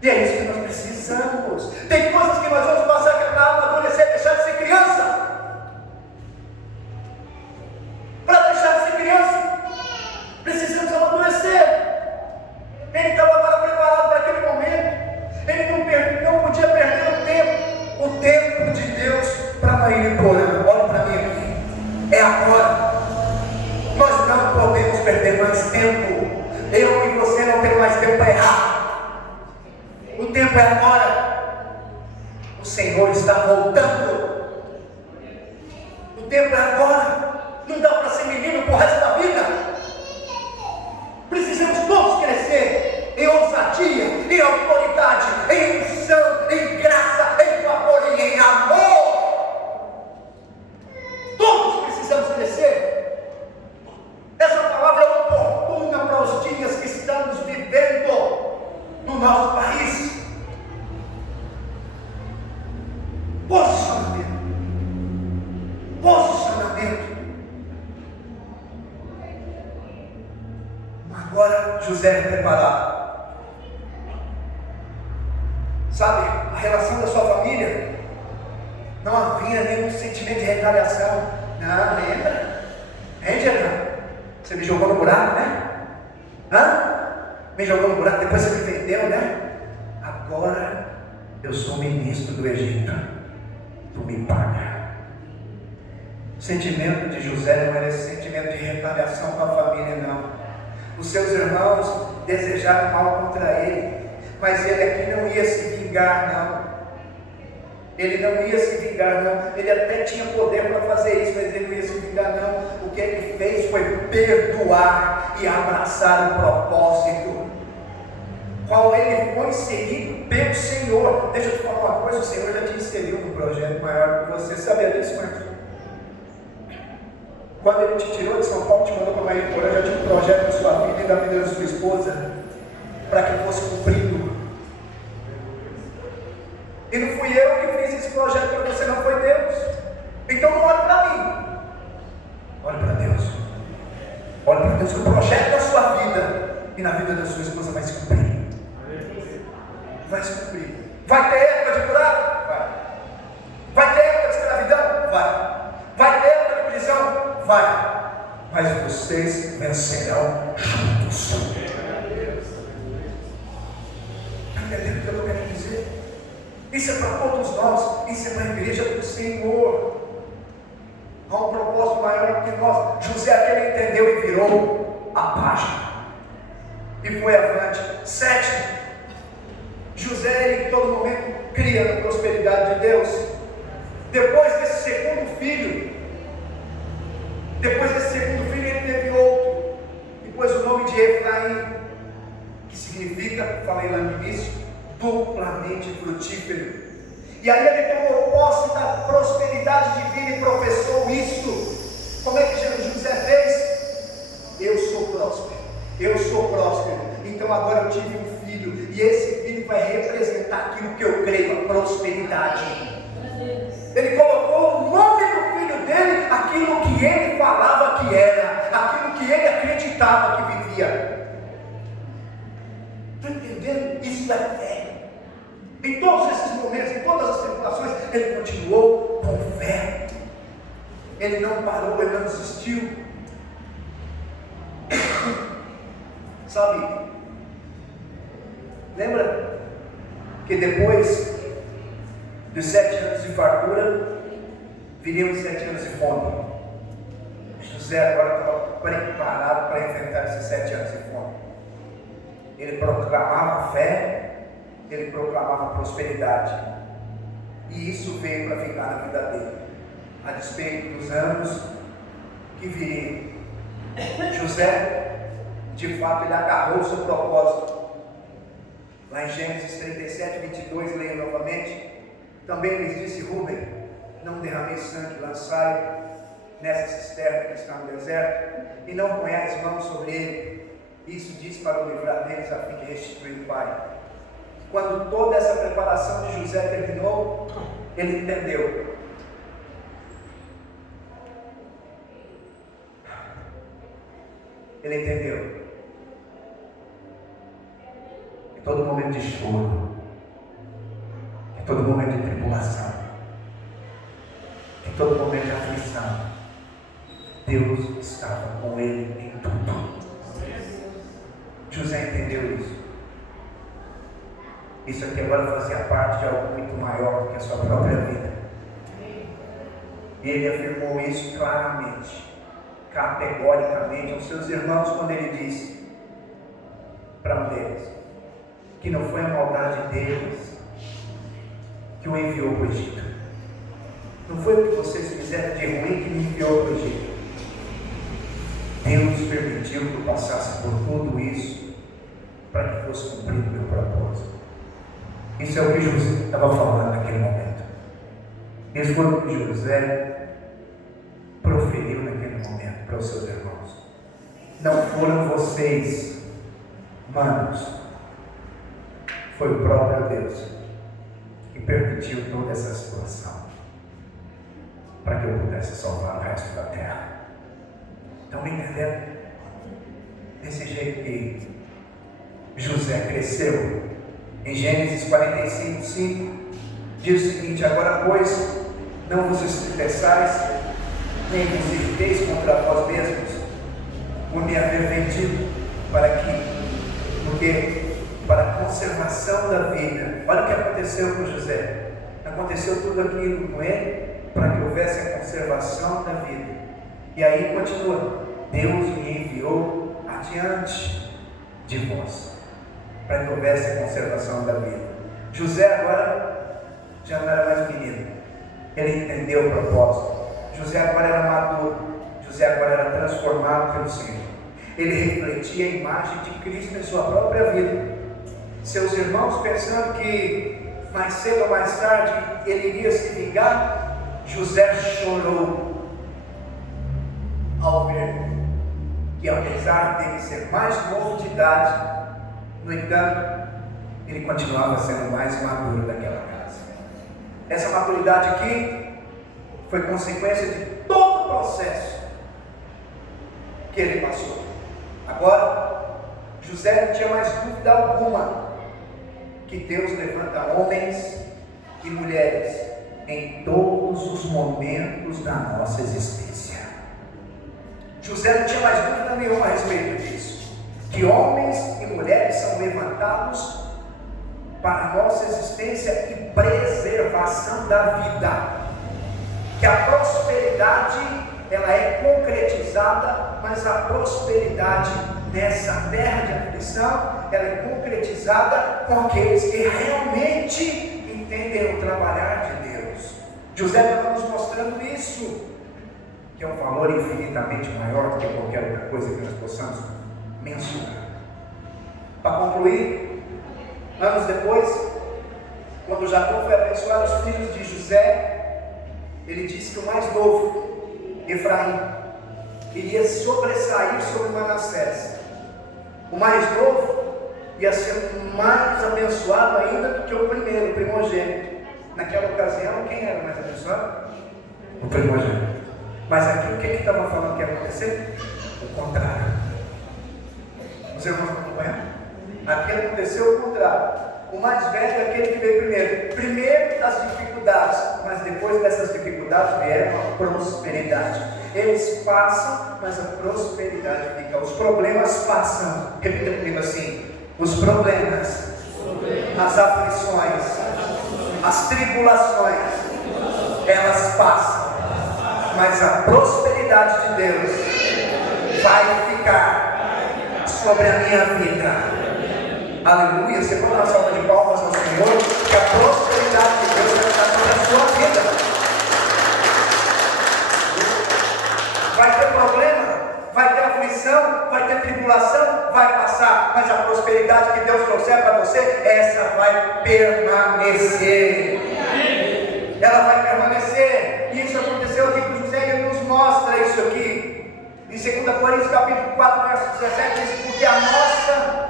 E é isso que nós precisamos. Tem coisas que nós vamos passar que é para amadurecer, deixar de ser criança. Para deixar de ser criança, precisamos amadurecer. Ele estava agora preparado para aquele momento. Ele não podia perder o tempo de Deus para ir embora. Olha para mim aqui, é agora. Nós não podemos perder mais tempo. Eu e você não temos mais tempo para errar. O tempo é agora. O Senhor está voltando. O tempo é agora. Não dá para ser menino por resto da vida. Precisamos todos crescer em ousadia, em autoridade, em unção, em graça, em favor e em amor. Todos precisamos crescer. Essa palavra é oportuna para os dias que estamos vivendo no nosso país. Posicionamento. Posicionamento. Agora José é preparado. Sabe, a relação da sua família, não havia nenhum sentimento de retaliação. Não, lembra? Diana? Você me jogou no buraco, né? Me jogou no buraco, depois você me vendeu, né? Agora eu sou ministro do Egito. Tu me paga. O sentimento de José não era esse sentimento de retaliação com a família, não. Os seus irmãos desejaram mal contra ele, mas ele aqui não ia se vingar, não. Ele não ia se vingar, não. Ele até tinha poder para fazer isso, mas ele não ia se vingar, não. O que ele fez foi perdoar e abraçar o propósito qual ele foi inserido pelo Senhor. Deixa eu te falar uma coisa: o Senhor já te inseriu num projeto maior que você. Sabia disso, Marcos? Quando ele te tirou de São Paulo, te mandou para Mariporã, já tinha um projeto na sua vida e da vida da sua esposa, para que fosse cumprido. E não fui eu que fiz esse projeto para você, não foi Deus. Então não olhe para mim, olhe para Deus. Olhe para Deus, que o projeto da sua vida e na vida da sua esposa vai se cumprir. Vai se cumprir. Vai ter época de buraco? Vai. Vai ter época de escravidão? Vai. Vai ter época de prisão? Vai, mas vocês vencerão juntos. Está entendendo o que eu quero dizer? Isso é para todos nós, isso é para a igreja do Senhor. Há um propósito maior que nós. José aquele entendeu e virou a página e foi avante. 7. José, ele em todo momento cria na prosperidade de Deus. Depois desse segundo filho, ele teve outro, e pôs o nome de Efraim, que significa, falei lá no início, duplamente frutífero. E aí ele tomou posse da prosperidade divina e professou isso. Como é que José fez? Eu sou próspero, então agora eu tive um filho, e esse filho vai representar aquilo que eu creio, a prosperidade. Ele colocou o nome do filho dele, aquilo que ele falava que era, aquilo que ele acreditava que vivia. Está entendendo? Isso é fé. Em todos esses momentos, em todas as tribulações, ele continuou com fé. Ele não parou, ele não desistiu. Sabe? Lembra que depois dos 7 anos de fartura, viriam 7 anos de fome. José agora estava preparado para enfrentar esses 7 anos de fome. Ele proclamava fé, ele proclamava prosperidade, e isso veio para ficar na vida dele, a despeito dos anos que viriam. José, de fato, ele agarrou o seu propósito. Lá em Gênesis 37, 22, leia novamente. Também lhes disse Rúben: não derramei sangue, lançai nessa cisterna que está no deserto, e não ponhais mãos sobre ele. Isso diz para o livrar deles, a fim de restituir o pai. Quando toda essa preparação de José terminou, ele entendeu. Ele entendeu. Em todo momento de choro, em todo momento de tribulação, em todo momento de aflição, Deus estava com ele em tudo. José entendeu isso. Isso aqui agora fazia parte de algo muito maior do que a sua própria vida. E ele afirmou isso claramente, categoricamente aos seus irmãos, quando ele disse para um deles que não foi a maldade deles que o enviou para o Egito. Não foi o que vocês fizeram de ruim que me enviou para o Egito. Deus permitiu que eu passasse por tudo isso para que fosse cumprido o meu propósito. Isso é o que José estava falando naquele momento. Isso foi o que José proferiu naquele momento para os seus irmãos. Não foram vocês, manos, foi o próprio Deus que permitiu toda essa situação para que eu pudesse salvar o resto da terra. Estão entendendo? Desse jeito que José cresceu. Em Gênesis 45, 5 diz o seguinte: agora pois não vos estrempeçais, nem vos irriteis contra vós mesmos, por me haver vendido, para a conservação da vida. Olha o que aconteceu com José. Aconteceu tudo aquilo com ele para que houvesse a conservação da vida. E aí continua: Deus me enviou adiante de vós, para que houvesse a conservação da vida. José agora já não era mais menino, ele entendeu o propósito. José agora era maduro, José agora era transformado pelo Senhor. Ele refletia a imagem de Cristo em sua própria vida. Seus irmãos, pensando que mais cedo ou mais tarde ele iria se vingar, José chorou ao ver que, apesar dele ser mais novo de idade, no entanto, ele continuava sendo mais maduro daquela casa. Essa maturidade aqui foi consequência de todo o processo que ele passou. Agora, José não tinha mais dúvida alguma que Deus levanta homens e mulheres em todos os momentos da nossa existência. José não tinha mais dúvida nenhuma a respeito disso, que homens e mulheres são levantados para a nossa existência e preservação da vida. Que a prosperidade, ela é concretizada, mas a prosperidade nessa terra de aflição, ela é concretizada com aqueles que realmente entendem o trabalhar de Deus. José está nos mostrando isso, que é um valor infinitamente maior do que qualquer outra coisa que nós possamos mensurar. Para concluir, anos depois, quando Jacó foi abençoar os filhos de José, ele disse que o mais novo, Efraim, iria sobressair sobre Manassés. O mais novo ia ser mais abençoado ainda do que o primeiro, o primogênito. Naquela ocasião, quem era mais abençoado? O primogênito. Mas aqui o que estava falando que ia acontecer? O contrário. Os irmãos estão acompanhando? Aqui aconteceu o contrário. O mais velho é aquele que veio primeiro. Primeiro as dificuldades, mas depois dessas dificuldades vieram a prosperidade. Eles passam, mas a prosperidade fica. Os problemas passam. Repita comigo assim: os problemas, as aflições, as tribulações, elas passam, mas a prosperidade de Deus vai ficar sobre a minha vida. Aleluia. Você pode dar uma salva de palmas ao Senhor, que a prosperidade de Deus vai estar sobre a sua vida. Vai ter problema, vai ter aflição, vai ter tribulação, vai passar, mas a prosperidade que Deus trouxer para você, essa vai permanecer. Ela vai permanecer. E isso aconteceu aqui com José, ele nos mostra isso aqui. Em 2 Coríntios capítulo 4, verso 17, diz: porque a nossa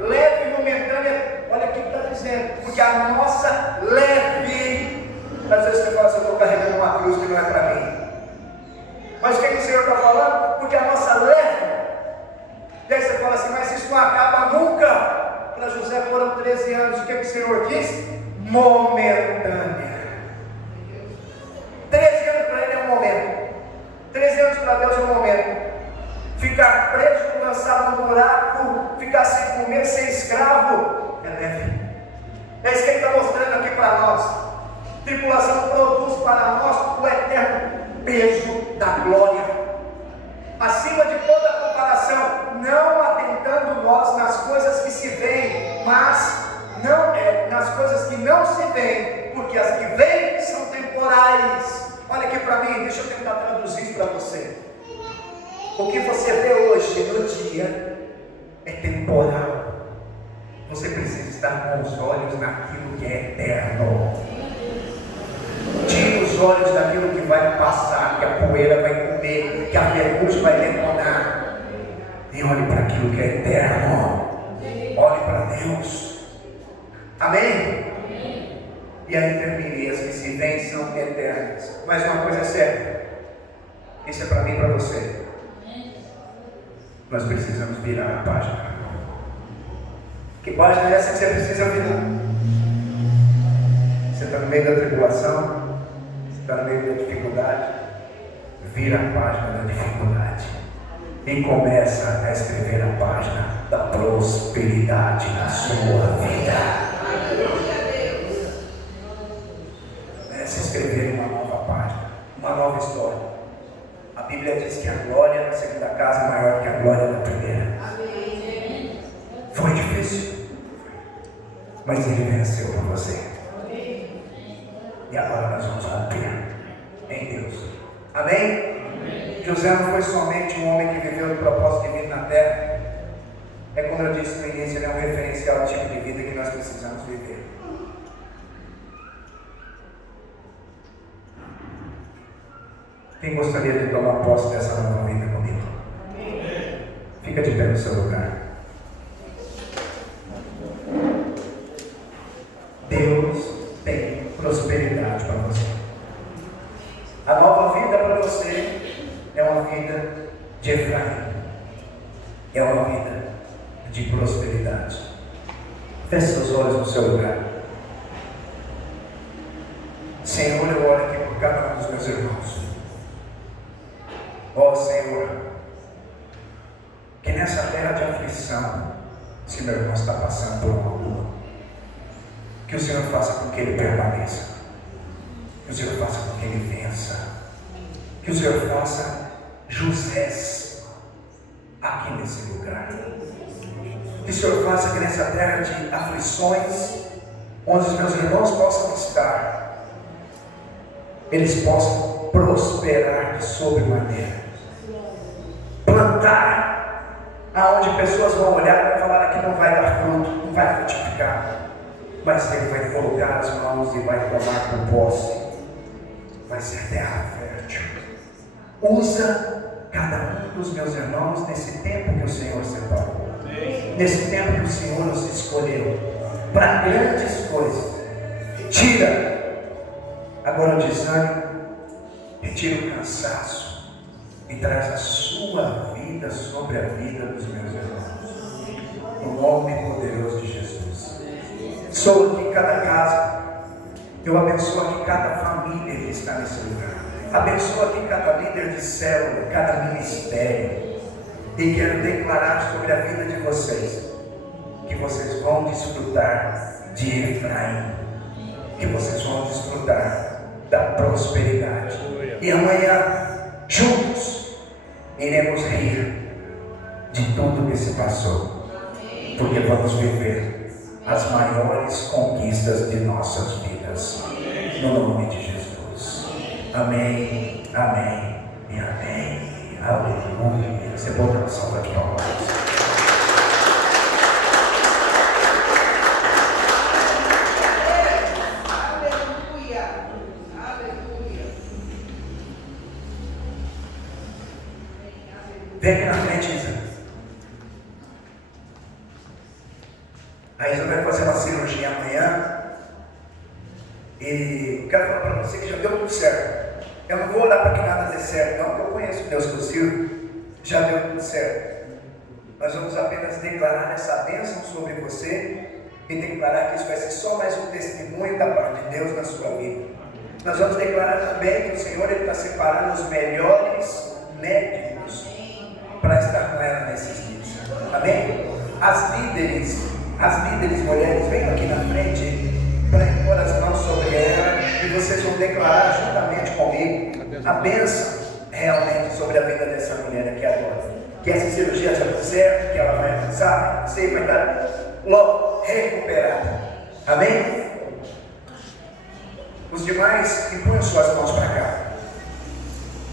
leve e momentânea, olha aqui o que está dizendo, porque a nossa leve, às vezes você fala assim: eu estou carregando uma cruz que não é para mim. Mas o que o Senhor está falando? Porque a nossa leve. E aí você fala assim: mas isso não acaba nunca. Para José foram 13 anos. O que o Senhor diz? Momentânea. 13 anos para ele é um momento. 13 anos para Deus é um momento. Ficar preso, lançado no buraco, ficar sem comer, ser escravo, é leve. É isso que ele está mostrando aqui para nós. Tribulação produz para nós o eterno peso da glória, acima de toda comparação, não atentando nós nas coisas que se veem, mas não nas coisas que não se veem, porque as que veem são temporais. Olha aqui para mim, deixa eu tentar traduzir isso para você. O que você vê hoje no dia é temporal. Você precisa estar com os olhos naquilo que é eterno. Tire os olhos daquilo que vai passar, que a poeira vai comer, que a ferrugem vai detonar, e olhe para aquilo que é eterno. Olhe para Deus. Amém? E aí terminei: as que se veem são eternas. Mas uma coisa é certa, isso é para mim e para você: nós precisamos virar a página. Que página é essa que você precisa virar? Você está no meio da tribulação, você está no meio da dificuldade, vira a página da dificuldade e começa a escrever a página da prosperidade na sua vida. Comece a escrever uma nova página, uma nova história. A Bíblia diz que a glória da segunda casa é maior que a glória da primeira. Foi difícil, mas ele venceu por você. E agora nós vamos romper em Deus. Amém? Amém? José não foi somente um homem que viveu o propósito divino na terra. É como eu disse no início, ele é um referencial ao tipo de vida que nós precisamos viver. Quem gostaria de tomar posse dessa nova vida comigo? Fica de pé no seu lugar. Deus tem prosperidade para você. A nova vida para você é uma vida de Efraim, é uma vida de prosperidade. Feche seus olhos no seu lugar. Senhor, eu oro aqui por cada um dos meus irmãos. Ó Senhor, que nessa terra de aflição, se meu irmão está passando por uma luta, Que o Senhor faça com que ele permaneça. Que o Senhor faça com que ele vença. Que o Senhor faça Josés aqui nesse lugar. Que o Senhor faça que nessa terra de aflições, onde os meus irmãos possam estar, eles possam prosperar de sobremaneira. Plantar aonde pessoas vão olhar e vão falar: aqui não vai dar fruto, não vai frutificar. Mas ele vai colocar as mãos e vai tomar com posse. Vai ser terra fértil. Usa cada um dos meus irmãos nesse tempo que o Senhor separou. Nesse tempo que o Senhor nos escolheu para grandes coisas. Tira agora o desânimo, retira o cansaço e traz a sua vida sobre a vida dos meus irmãos. No nome poderoso de Jesus. Sou aqui cada casa. Eu abençoo aqui cada família que está nesse lugar. Abençoo aqui cada líder de célula, cada ministério. E quero declarar sobre a vida de vocês que vocês vão desfrutar de Efraim, que vocês vão desfrutar da prosperidade. E amanhã, juntos, iremos rir de tudo que se passou, porque vamos viver as maiores conquistas de nossas vidas, no nome de Jesus. Amém, amém e amém. Aleluia. Você pode dar uma salva de palmas. Aleluia. Aleluia. Vem aqui na frente, Isa. A Isa vai fazer uma cirurgia amanhã. E quero falar para você que já deu tudo certo. Eu não vou olhar para que nada dê certo, não, porque eu conheço o Deus que eu sirvo. Já deu tudo certo. Nós vamos apenas declarar essa bênção sobre você e declarar que isso vai ser só mais um testemunho da parte de Deus na sua vida. Nós vamos declarar também que o Senhor está separando os melhores médicos para estar com ela nesses dias. Amém? As líderes mulheres, venham aqui na frente para impor as mãos sobre ela e vocês vão declarar juntamente comigo a bênção realmente sobre a vida dessa mulher aqui agora. Que essa cirurgia já deu certo, que ela vai avançar, você vai estar logo recuperada. Amém? Os demais, impunham suas mãos para cá.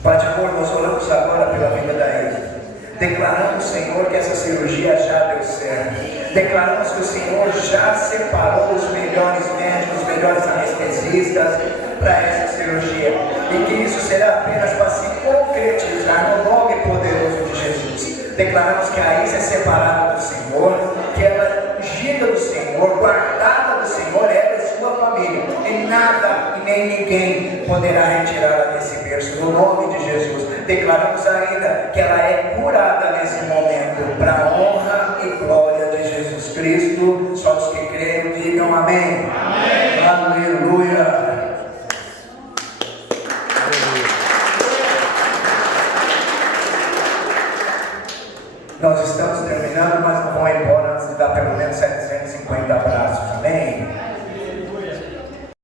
Pai de amor, nós oramos agora pela vida da Isa. Declaramos, Senhor, que essa cirurgia já deu certo. Declaramos que o Senhor já separou os melhores médicos, os melhores anestesistas para essa cirurgia. E que isso será apenas para se concretizar no nome poderoso de Jesus. Declaramos que a Isa é separada do Senhor, que ela é ungida do Senhor, guardada do Senhor, ela e sua família. E nada e nem ninguém poderá retirá-la desse berço, no nome de Jesus. Declaramos ainda que ela é curada nesse momento, para a honra e glória de Jesus Cristo. Só os que creem digam amém.